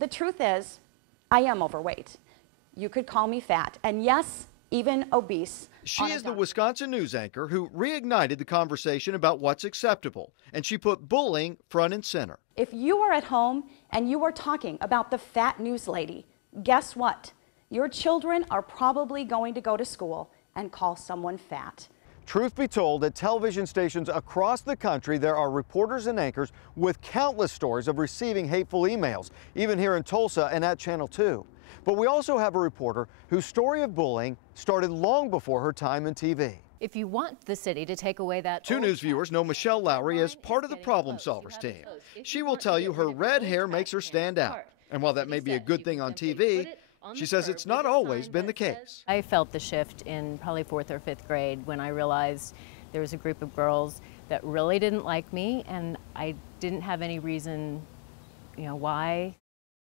The truth is, I am overweight. You could call me fat, and yes, even obese. She is the Wisconsin news anchor who reignited the conversation about what's acceptable, and she put bullying front and center. If you are at home and you are talking about the fat news lady, guess what? Your children are probably going to go to school and call someone fat. Truth be told, at television stations across the country, there are reporters and anchors with countless stories of receiving hateful emails, even here in Tulsa and at Channel 2. But we also have a reporter whose story of bullying started long before her time in TV. If you want the city to take away that... 2 News viewers know Michelle Lowry as part of the Problem Solvers team. She will tell you her red hair makes her stand out. And while that may be a good thing on TV, she says it's not always been the case. I felt the shift in probably 4th or 5th grade when I realized there was a group of girls that really didn't like me, and I didn't have any reason, why.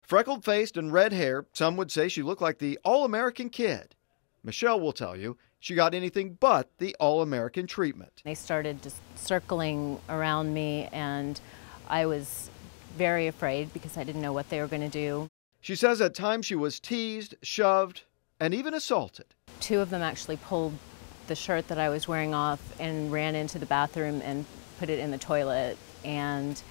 Freckled-faced and red hair, some would say she looked like the all-American kid. Michelle will tell you she got anything but the all-American treatment. They started just circling around me, and I was very afraid because I didn't know what they were going to do. She says at times she was teased, shoved, and even assaulted. 2 of them actually pulled the shirt that I was wearing off and ran into the bathroom and put it in the toilet. And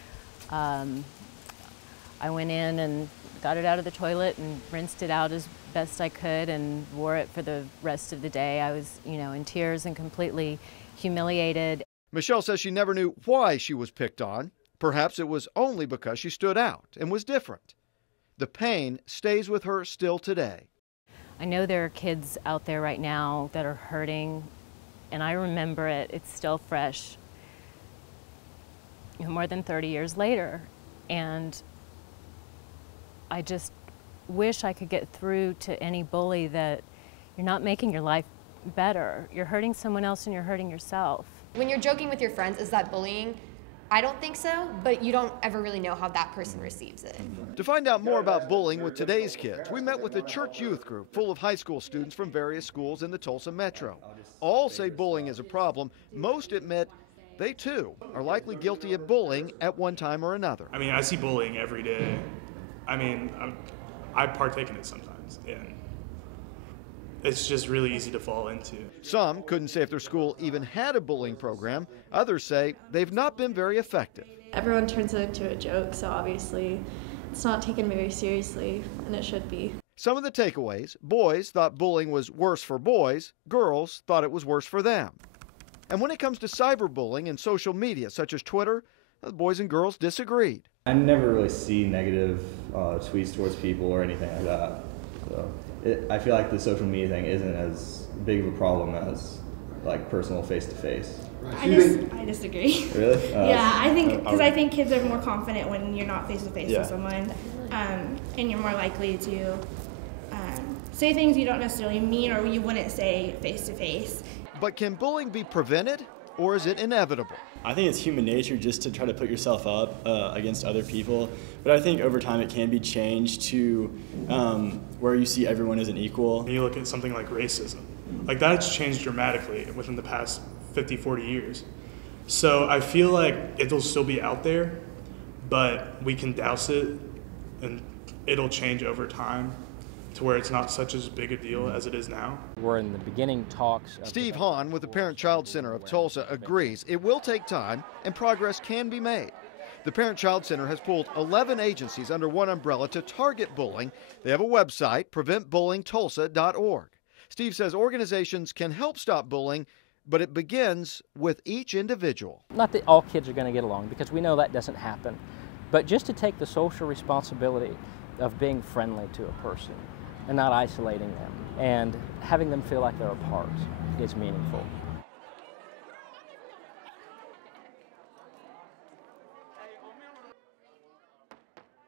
I went in and got it out of the toilet and rinsed it out as best I could and wore it for the rest of the day. I was, in tears and completely humiliated. Michelle says she never knew why she was picked on. Perhaps it was only because she stood out and was different. The pain stays with her still today. I know there are kids out there right now that are hurting, and I remember it. It's still fresh, more than 30 years later. And I just wish I could get through to any bully that you're not making your life better. You're hurting someone else and you're hurting yourself. When you're joking with your friends, is that bullying? I don't think so, but you don't ever really know how that person receives it. To find out more about bullying with today's kids, we met with a church youth group full of high school students from various schools in the Tulsa metro. All say bullying is a problem. Most admit they too are likely guilty of bullying at one time or another. I mean, I see bullying every day. I mean, I partake in it sometimes, and it's just really easy to fall into. Some couldn't say if their school even had a bullying program. Others say they've not been very effective. Everyone turns it into a joke, so obviously it's not taken very seriously, and it should be. Some of the takeaways: boys thought bullying was worse for boys, girls thought it was worse for them. And when it comes to cyberbullying and social media, such as Twitter, the boys and girls disagreed. I never really see negative tweets towards people or anything like that. So I feel like the social media thing isn't as big of a problem as like personal face-to-face. I disagree. Really? Yeah, I think because I think kids are more confident when you're not face-to-face with someone, and you're more likely to say things you don't necessarily mean or you wouldn't say face-to-face. But can bullying be prevented, or is it inevitable? I think it's human nature just to try to put yourself up against other people, but I think over time it can be changed to where you see everyone as an equal. And you look at something like racism, like that's changed dramatically within the past 50, 40 years. So I feel like it'll still be out there, but we can douse it and it'll change over time to where it's not such as big a deal as it is now. We're in the beginning talks. Steve Hahn with the Parent-Child Center of Tulsa agrees it will take time and progress can be made. The Parent-Child Center has pulled 11 agencies under one umbrella to target bullying. They have a website, preventbullyingtulsa.org. Steve says organizations can help stop bullying, but it begins with each individual. Not that all kids are going to get along, because we know that doesn't happen, but just to take the social responsibility of being friendly to a person and not isolating them and having them feel like they're a part is meaningful.